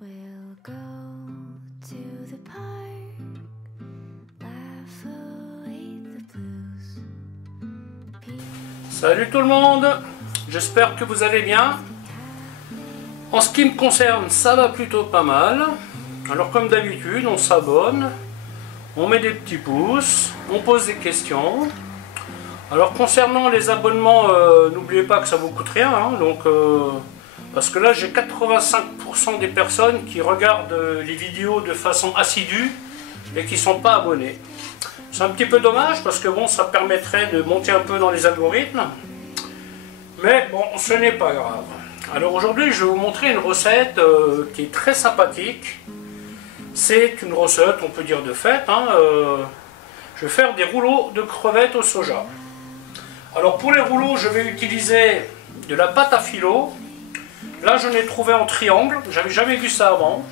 We'll go to the park, laugh away the blues. Salut tout le monde, j'espère que vous allez bien. En ce qui me concerne, ça va plutôt pas mal. Alors comme d'habitude, on s'abonne, on met des petits pouces, on pose des questions. Alors concernant les abonnements, n'oubliez pas que ça vous coûte rien, hein, parce que là j'ai 85% des personnes qui regardent les vidéos de façon assidue et qui ne sont pas abonnés. C'est un petit peu dommage parce que bon, ça permettrait de monter un peu dans les algorithmes. Mais bon, ce n'est pas grave. Alors aujourd'hui, je vais vous montrer une recette qui est très sympathique. C'est une recette, on peut dire de fête. Je vais faire des rouleaux de crevettes au soja. Alors pour les rouleaux, je vais utiliser de la pâte à filo. Là, je l'ai trouvé en triangle. J'avais jamais vu ça avant.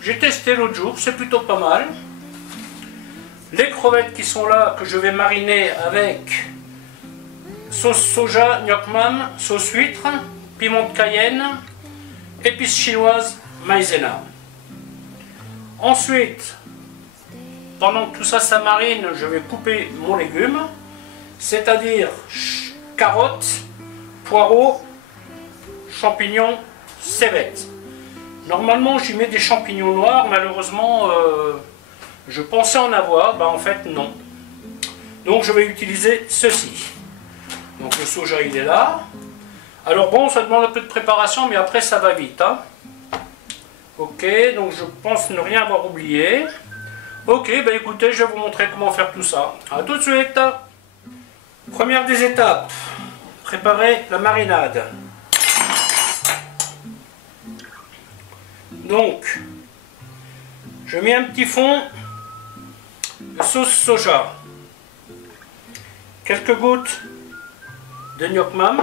J'ai testé l'autre jour, c'est plutôt pas mal. Les crevettes qui sont là, que je vais mariner avec sauce soja, gnoc mam, sauce huître, piment de Cayenne, épices chinoises, maïzena. Ensuite, pendant que tout ça, ça marine, je vais couper mon légume, c'est-à-dire carottes, poireaux, champignons, cébettes. Normalement, j'y mets des champignons noirs, malheureusement, je pensais en avoir, en fait non. Donc je vais utiliser ceci. Donc le soja il est là. Alors bon, ça demande un peu de préparation, mais après ça va vite. Ok, donc je pense ne rien avoir oublié. Ok, écoutez, je vais vous montrer comment faire tout ça. A tout de suite. Première des étapes, préparer la marinade. Donc, je mets un petit fond de sauce soja, quelques gouttes de gnoc mam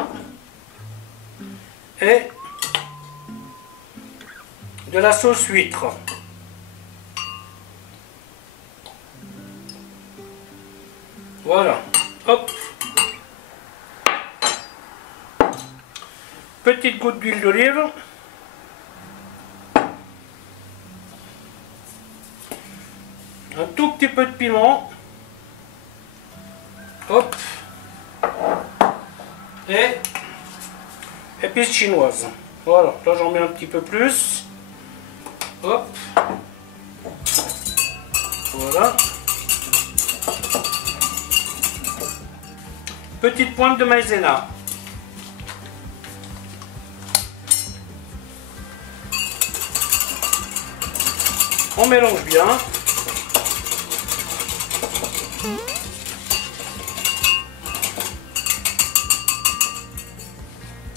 et de la sauce huître. Voilà, hop. Petite goutte d'huile d'olive. Un tout petit peu de piment. Hop. Et épices chinoises. Voilà, là j'en mets un petit peu plus. Hop. Voilà. Petite pointe de maïzena. On mélange bien.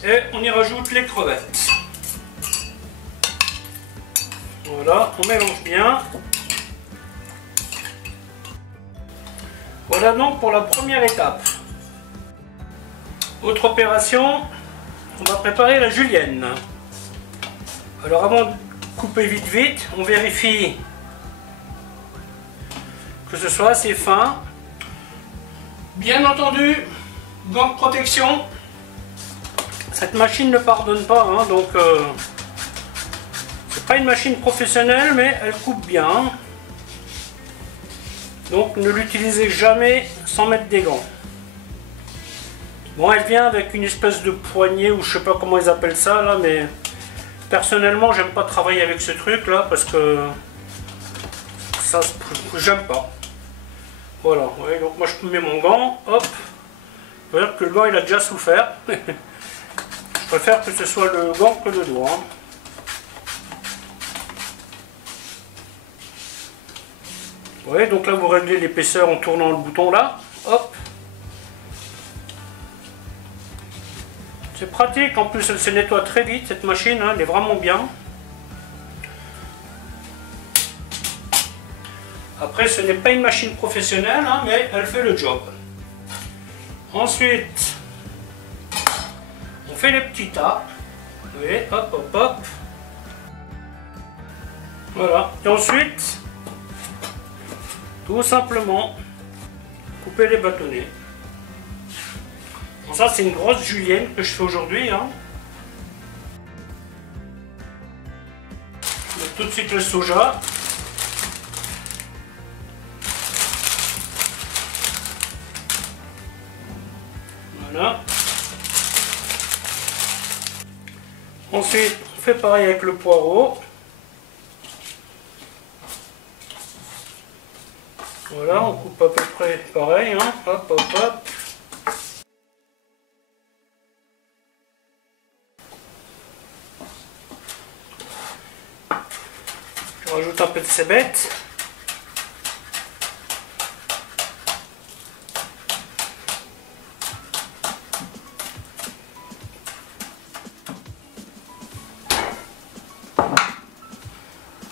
Et on y rajoute les crevettes. Voilà, on mélange bien. Voilà donc pour la première étape. Autre opération, on va préparer la julienne. Alors avant de couper vite, on vérifie que ce soit assez fin. Bien entendu, gants de protection. Cette machine ne pardonne pas, donc c'est pas une machine professionnelle, mais elle coupe bien. Donc ne l'utilisez jamais sans mettre des gants. Bon, elle vient avec une espèce de poignée, ou je sais pas comment ils appellent ça là, mais personnellement j'aime pas travailler avec ce truc là parce que ça, j'aime pas. Voilà, ouais, donc moi je mets mon gant, hop. Faut dire que le gant il a déjà souffert. Je préfère que ce soit le gant que le doigt. Ouais, donc là vous réglez l'épaisseur en tournant le bouton là, hop. C'est pratique, en plus elle se nettoie très vite cette machine, elle est vraiment bien. Après ce n'est pas une machine professionnelle, mais elle fait le job. Ensuite, on fait les petits tas. Vous voyez, hop, hop, hop. Voilà. Et ensuite, tout simplement, couper les bâtonnets. Bon, ça, c'est une grosse julienne que je fais aujourd'hui. Tout de suite le soja. Voilà. Ensuite, on fait pareil avec le poireau. Voilà, on coupe à peu près pareil, hein. Hop, hop, hop. Je rajoute un peu de cébette.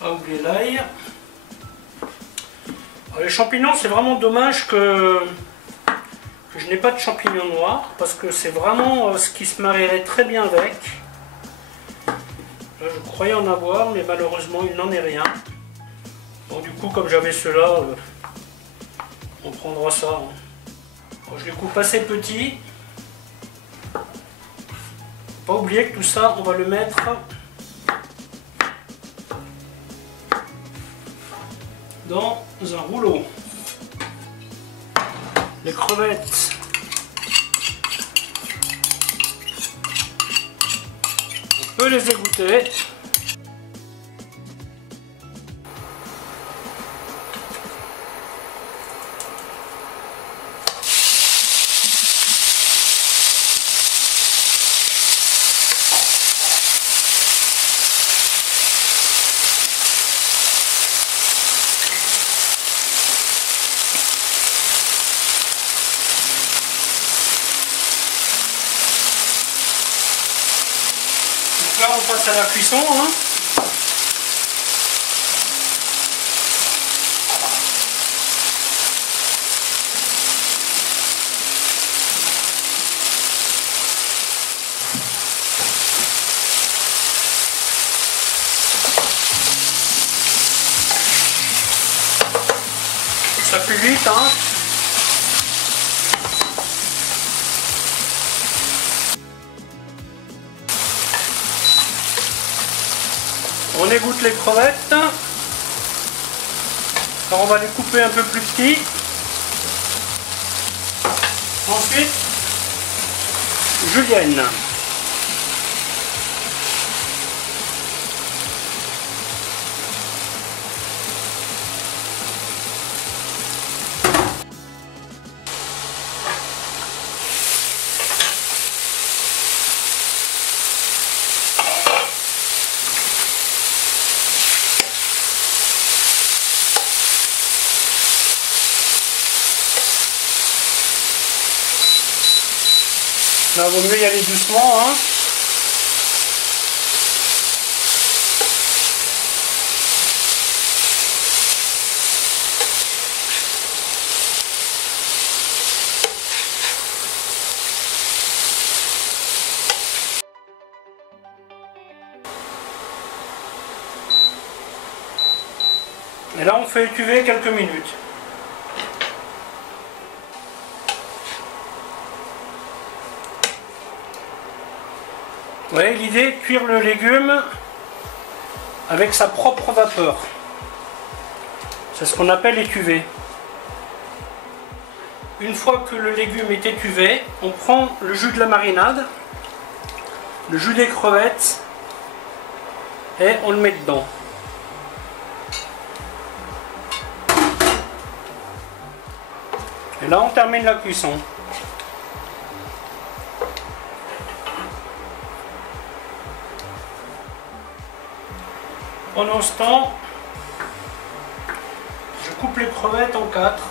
Pas oublier l'ail. Les champignons, c'est vraiment dommage que je n'ai pas de champignons noirs parce que c'est vraiment ce qui se marierait très bien avec. Là, je croyais en avoir, mais malheureusement, il n'en est rien. Bon, du coup, comme j'avais ceux-là, on prendra ça. Hein. Bon, je les coupe assez petits. Pas oublier que tout ça, on va le mettre dans un rouleau. Les crevettes, on peut les égoutter. Là, on passe à la cuisson. Hein. Ça fait vite, hein. On égoutte les crevettes. Alors on va les couper un peu plus petits. Ensuite, julienne. Là, il vaut mieux y aller doucement. Hein. Et là, on fait étuver quelques minutes. Vous voyez l'idée, cuire le légume avec sa propre vapeur. C'est ce qu'on appelle étuver. Une fois que le légume est étuvé, on prend le jus de la marinade, le jus des crevettes et on le met dedans. Et là on termine la cuisson. Pendant ce temps, je coupe les crevettes en 4.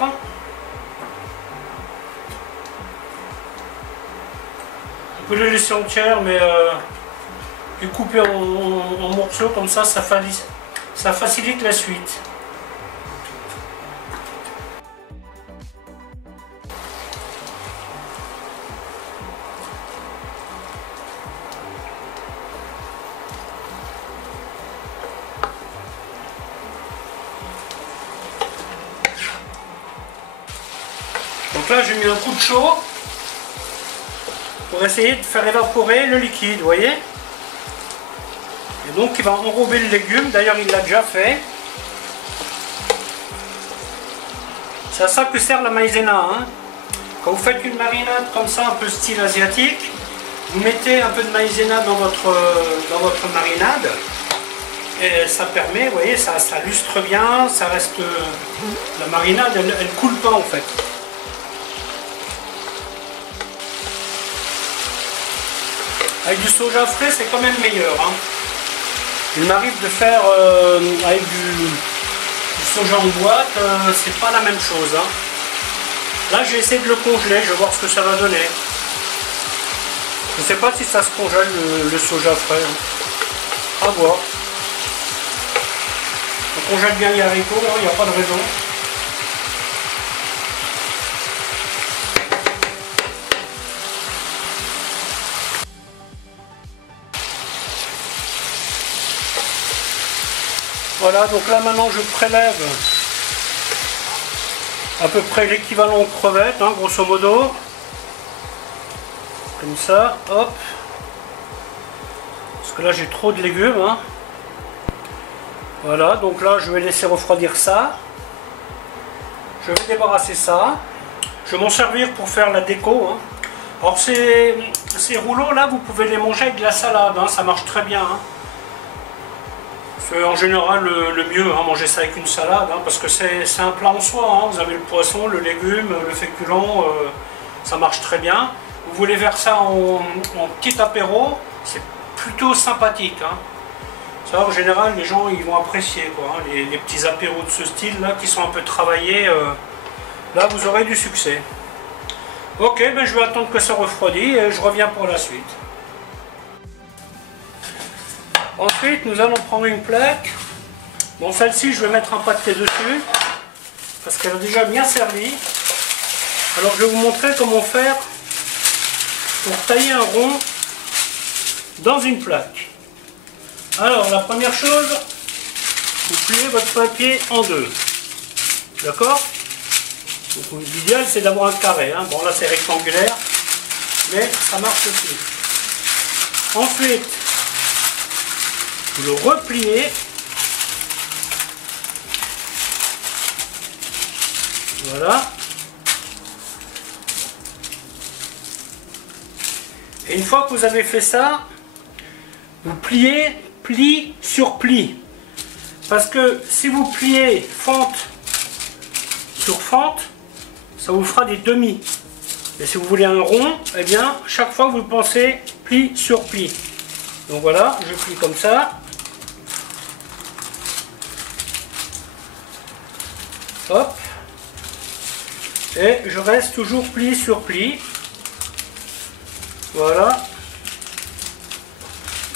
On peut les laisser entières, mais les couper en morceaux, comme ça, ça facilite la suite. Donc là, j'ai mis un coup de chaud pour essayer de faire évaporer le liquide, vous voyez. Et Et donc il va enrober le légume, d'ailleurs il l'a déjà fait. C'est à ça que sert la maïzena. Hein. Quand vous faites une marinade comme ça, un peu style asiatique, vous mettez un peu de maïzena dans votre marinade. Et ça permet, vous voyez, ça lustre bien, ça reste... la marinade, elle coule pas en fait. Avec du soja frais, c'est quand même meilleur. Hein. Il m'arrive de faire avec du soja en boîte, c'est pas la même chose. Hein. Là, j'ai essayé de le congeler, je vais voir ce que ça va donner. Je ne sais pas si ça se congèle le soja frais. Hein. À voir. On congèle bien les haricots, il n'y a pas de raison. Voilà, donc là maintenant je prélève à peu près l'équivalent aux crevettes, hein, grosso modo. Comme ça, hop. Parce que là j'ai trop de légumes. Hein. Voilà, donc là je vais laisser refroidir ça. Je vais débarrasser ça. Je vais m'en servir pour faire la déco. Hein. Alors ces rouleaux là, vous pouvez les manger avec de la salade, hein, ça marche très bien. Hein. En général le mieux, hein, manger ça avec une salade, hein, parce que c'est un plat en soi, hein. Vous avez le poisson, le légume, le féculent, ça marche très bien. Vous voulez faire ça en petit apéro, c'est plutôt sympathique. Hein. Ça, en général, les gens ils vont apprécier quoi, hein, les petits apéros de ce style là qui sont un peu travaillés, là vous aurez du succès. Ok, ben je vais attendre que ça refroidisse et je reviens pour la suite. Ensuite, nous allons prendre une plaque. Bon, celle-ci, je vais mettre un pâté dessus, parce qu'elle a déjà bien servi. Alors, je vais vous montrer comment faire pour tailler un rond dans une plaque. Alors, la première chose, vous pliez votre papier en deux. D'accord? L'idéal, c'est d'avoir un carré. Hein. Bon, là, c'est rectangulaire, mais ça marche aussi. Ensuite, vous le repliez. Voilà. Et une fois que vous avez fait ça, vous pliez pli sur pli. Parce que si vous pliez fente sur fente, ça vous fera des demi. Et si vous voulez un rond, eh bien, chaque fois vous pensez pli sur pli. Donc voilà, je plie comme ça. Hop. Et je reste toujours pli sur pli. Voilà.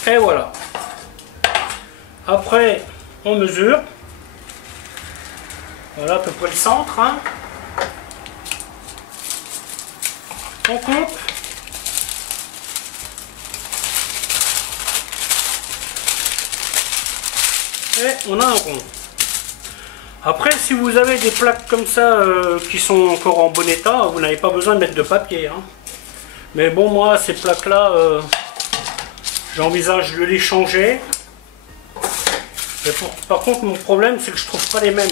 Et voilà. Après, on mesure. Voilà à peu près le centre. Hein. On coupe. Et on a un rond. Après, si vous avez des plaques comme ça qui sont encore en bon état, vous n'avez pas besoin de mettre de papier. Hein. Mais bon, moi, ces plaques-là, j'envisage de les changer. Par contre, mon problème, c'est que je trouve pas les mêmes.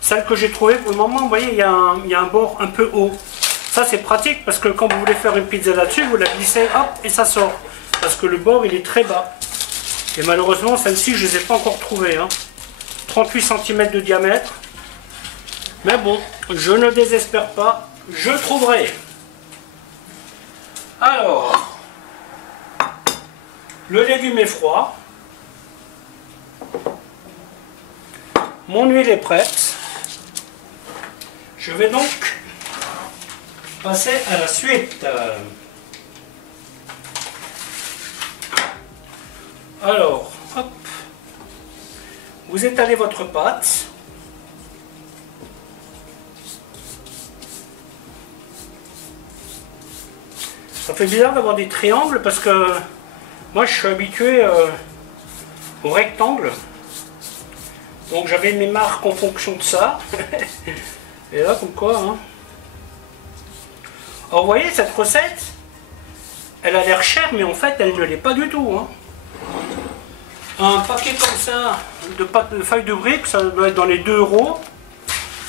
Celles que j'ai trouvées, pour le moment, vous voyez, il y a un bord un peu haut. Ça, c'est pratique parce que quand vous voulez faire une pizza là-dessus, vous la glissez, hop, et ça sort. Parce que le bord, il est très bas. Et malheureusement, celles-ci, je ne les ai pas encore trouvées. Hein. 38 cm de diamètre. Mais bon, je ne désespère pas, je trouverai. Alors, le légume est froid. Mon huile est prête. Je vais donc passer à la suite. Alors, hop. Vous étalez votre pâte. Ça fait bizarre d'avoir des triangles parce que moi je suis habitué au rectangle. Donc j'avais mes marques en fonction de ça. Et là comme quoi. Hein. Alors vous voyez cette recette, elle a l'air chère mais en fait elle ne l'est pas du tout. Hein. Un paquet comme ça de pâte de feuilles de briques, ça doit être dans les 2 €.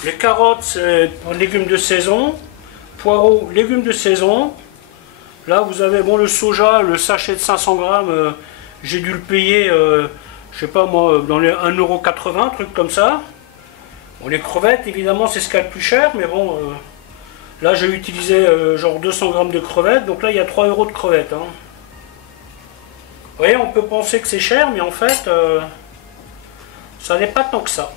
Les carottes, c'est légumes de saison. Poireaux, légumes de saison. Là, vous avez bon, le soja, le sachet de 500 grammes, j'ai dû le payer, je sais pas moi, dans les 1,80 €, truc comme ça. Bon, les crevettes, évidemment, c'est ce qu'il y a le plus cher, mais bon, là, j'ai utilisé genre 200 grammes de crevettes, donc là, il y a 3 € de crevettes. Hein. Vous voyez, on peut penser que c'est cher, mais en fait, ça n'est pas tant que ça.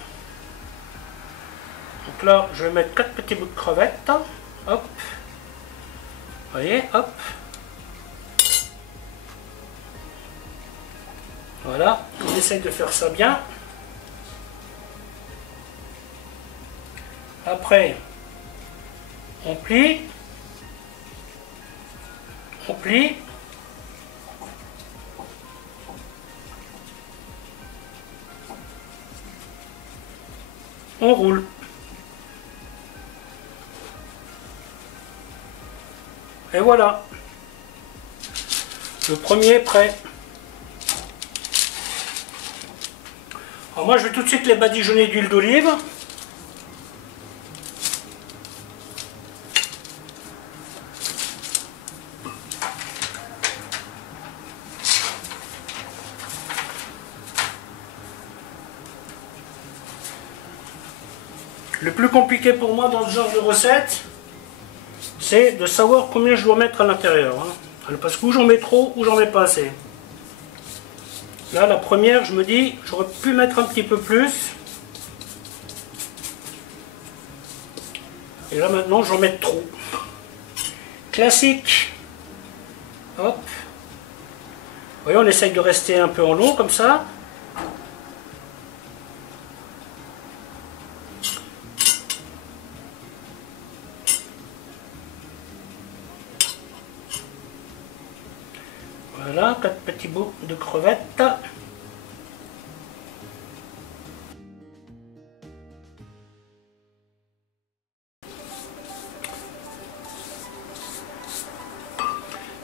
Donc là, je vais mettre 4 petits bouts de crevettes. Hop. Vous voyez, hop. Voilà, on essaye de faire ça bien. Après, on plie. On plie. On roule. Et voilà. Le premier est prêt. Alors moi je vais tout de suite les badigeonner d'huile d'olive. Le plus compliqué pour moi dans ce genre de recette, c'est de savoir combien je dois mettre à l'intérieur. Hein. Parce que ou j'en mets trop ou j'en mets pas assez. Là, la première, je me dis, j'aurais pu mettre un petit peu plus. Et là, maintenant, j'en mets trop. Classique. Hop. Vous voyez, on essaye de rester un peu en long, comme ça. Voilà, 4 petits bouts de crevettes.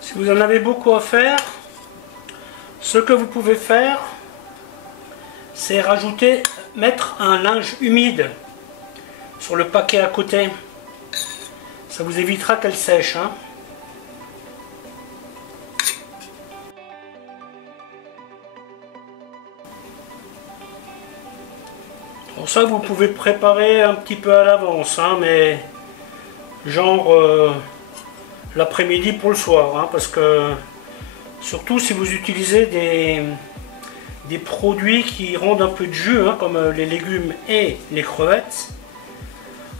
Si vous en avez beaucoup à faire, ce que vous pouvez faire, c'est rajouter, mettre un linge humide sur le paquet à côté. Ça vous évitera qu'elle sèche. Hein. Pour ça, vous pouvez préparer un petit peu à l'avance, hein, mais genre l'après-midi pour le soir, hein, parce que surtout si vous utilisez des produits qui rendent un peu de jus, hein, comme les légumes et les crevettes.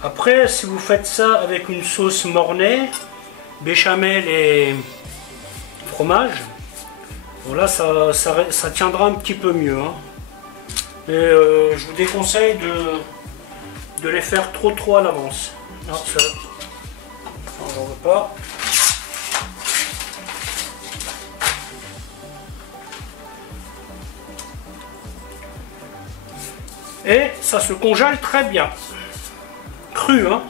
Après, si vous faites ça avec une sauce mornay, béchamel et fromage, bon là ça tiendra un petit peu mieux. Hein. Mais je vous déconseille de les faire trop à l'avance. Non, ça, on n'en veut pas. Et ça se congèle très bien. Cru, hein.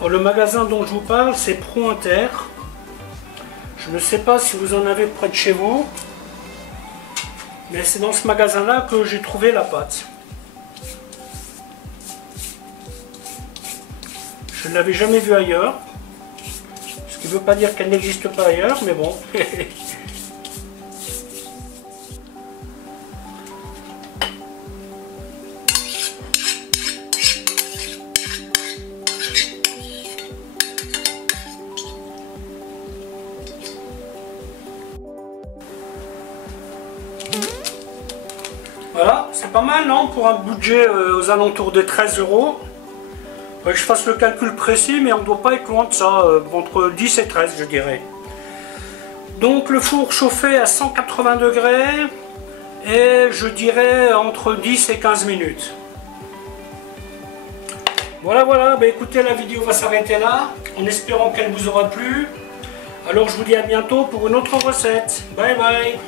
Alors, le magasin dont je vous parle, c'est Pro Inter. Je ne sais pas si vous en avez près de chez vous, mais c'est dans ce magasin-là que j'ai trouvé la pâte. Je ne l'avais jamais vue ailleurs, ce qui ne veut pas dire qu'elle n'existe pas ailleurs, mais bon. Voilà, c'est pas mal, non, pour un budget aux alentours de 13 €. Faudrait que je fasse le calcul précis, mais on ne doit pas être loin de ça, entre 10 et 13, je dirais. Donc le four chauffé à 180 degrés, et je dirais entre 10 et 15 minutes. Voilà, bah écoutez, la vidéo va s'arrêter là, en espérant qu'elle vous aura plu. Alors je vous dis à bientôt pour une autre recette. Bye bye.